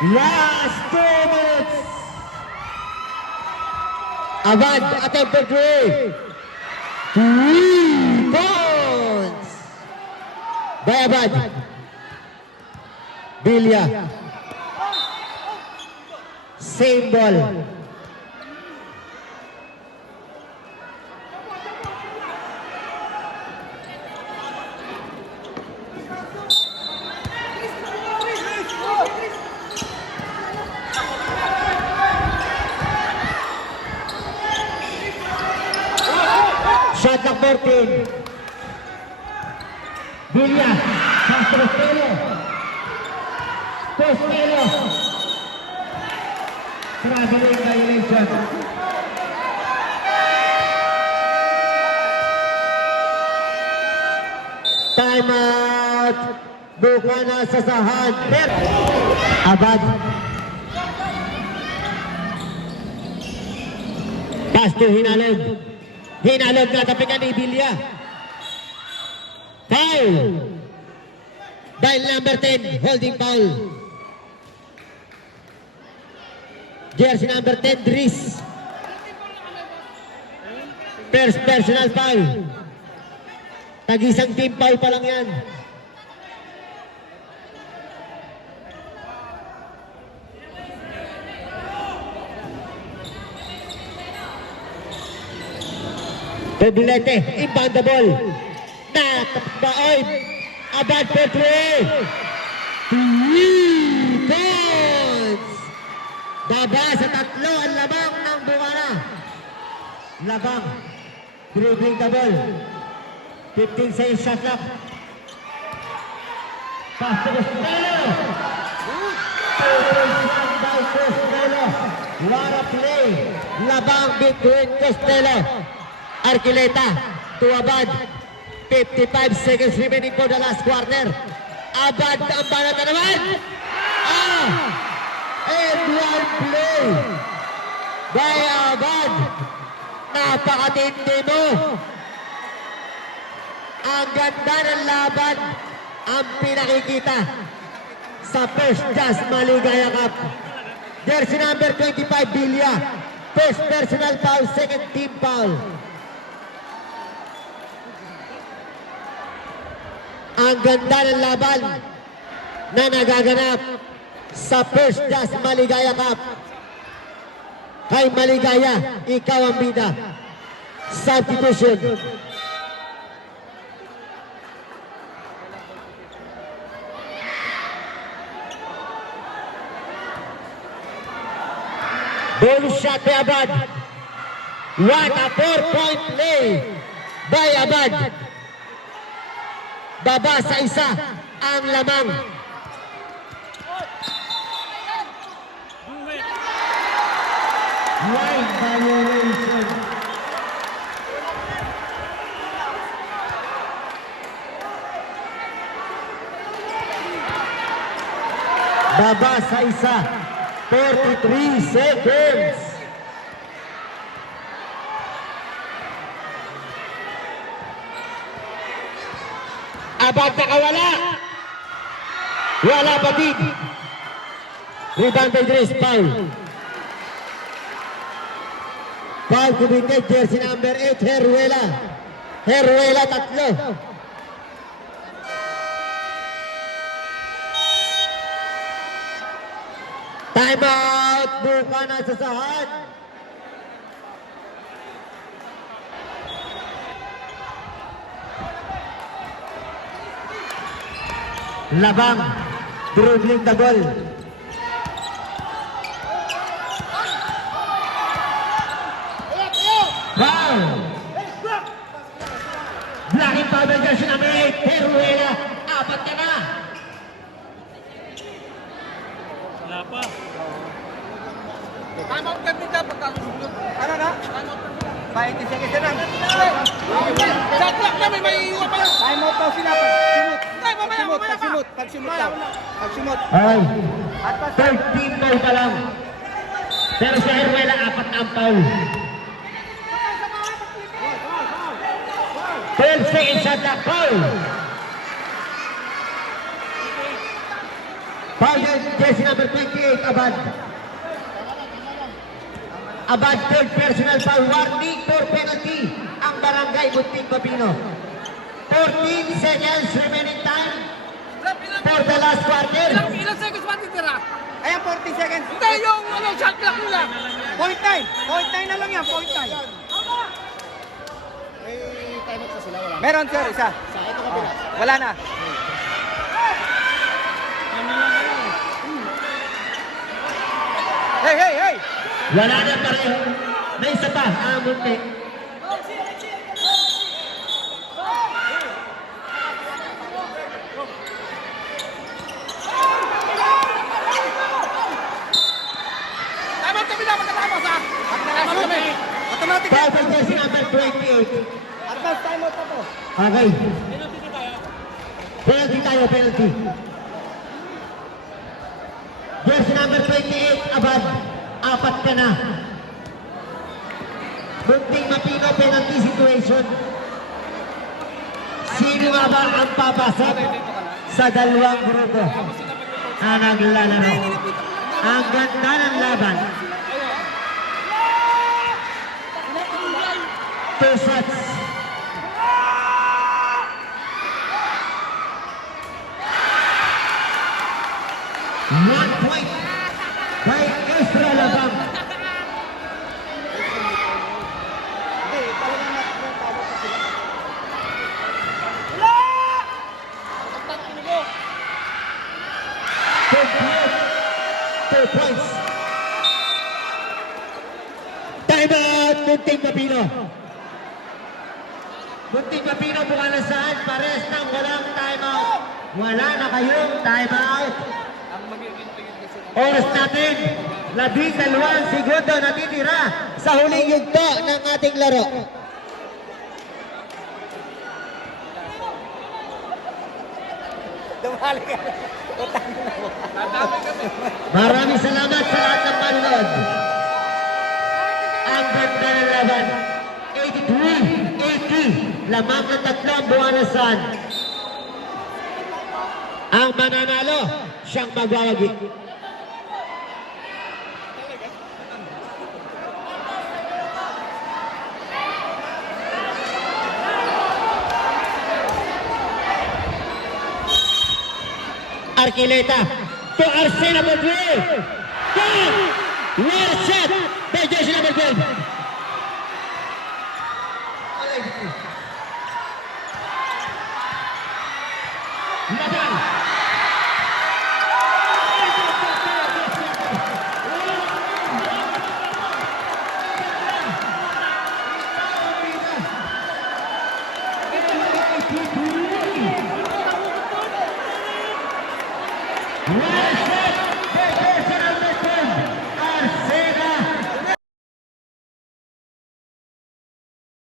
Last 2 minutes. Abad, attempted three. 3 points. By Abad. Bilya. Same ball. Shot clock 14. Bilya. Costello. Costello. Traveling violation. Time out. Buka na sa sahan. Abad. Pass to Hinalog. Hinalog na tapikan ni Bilya. Foul. Dahil number 10, holding foul. Jersey number 10, Dries. First personal foul. Tag-isang team foul pa lang yan. Pedulete, inbound the ball. Baoy. Abad Petro. 3 points. Baba sa tatlo ang labang ng Bukana. Labang. Dribbling the ball. 15 seconds shot clock. Pass to Costello. Costello. What a play. Labang between Costello. Arquileta to Abad. 55 seconds remaining for the last quarter. Abad ang banat na naman. And one play by Abad. Napakatindi mo. Ang ganda ng laban ang pinakikita sa First Jazz Maligaya Cup. Jersey number 25, Bilya. First personal foul, second team foul. Ang ganda ng laban na nagaganap sa First Jazz Maligaya Cup. Kay Maligaya, ikaw ang bida. Substitution. Bonus shot by Abad. What a 4-point play by Abad. Baba sa isa ang lamang. Line violation. Baba sa isa. 43 seconds. Abad nakawala. Wala pa din. Rebound by Dries, foul. Foul committed, jersey number 8, Heruela. Heruela, tatlo. Time out. Buka na sa sahad. Labang, dribbling the ball. Foul. Blocking foul by jersey number 8, Heruela. Apat ka na. Wala pa. Time out kami dyan pagkakusunod. Ano na? Time out kami. 20 seconds na lang. Shot clock na, may iiwan pa lang. Time out daw sila. Pagsimot daw. Pagsimot. Ay, 13 foul pa lang. Pero sa Heruela, apat ang foul. 12 seconds shot clock, foul. Foul jersey number 28, Abad. Abad, third personal foul. Warning for penalty. Ang Barangay Bunting Babino. 14 seconds remaining time for the last quarter. Ilang seconds ba titira? Ayan, 40 seconds. Hindi, yung shot clock nila. 0.9. 0.9 na lang yan, 0.9. Meron sir, isa. Wala na. Hey, hey, hey! Wala na pareho. May isa pa. Bunting. Tama kami na magkatapos ha! Automatic! Foul for jersey number 28. Advance time out na to. Okay. Penalty tayo, penalty. Jersey number 28, Abad. Apat ka na. Bunting Mapino, penalty situation. Sino nga ba ang papasok sa dalawang grupo na naglalaro? Ang ganda ng laban. Two shots. One point by Ezra Labang. Two points. Time out, Bunting Mapino. Bunting Mapino, bukan na saan, pares nang walang time out. Wala na kayong time out. Oras natin, 12 segundo natitira sa huling yugto ng ating laro. Dumali ka. Maraming salamat sa lahat ng manonood. Ang ganda ng laban. 83-80. Lamang ng tatlo ang buwanasan. Ang mananalo, siyang magwawagi. Arquileta to Arsena Madrid. Well shot by jersey number 12.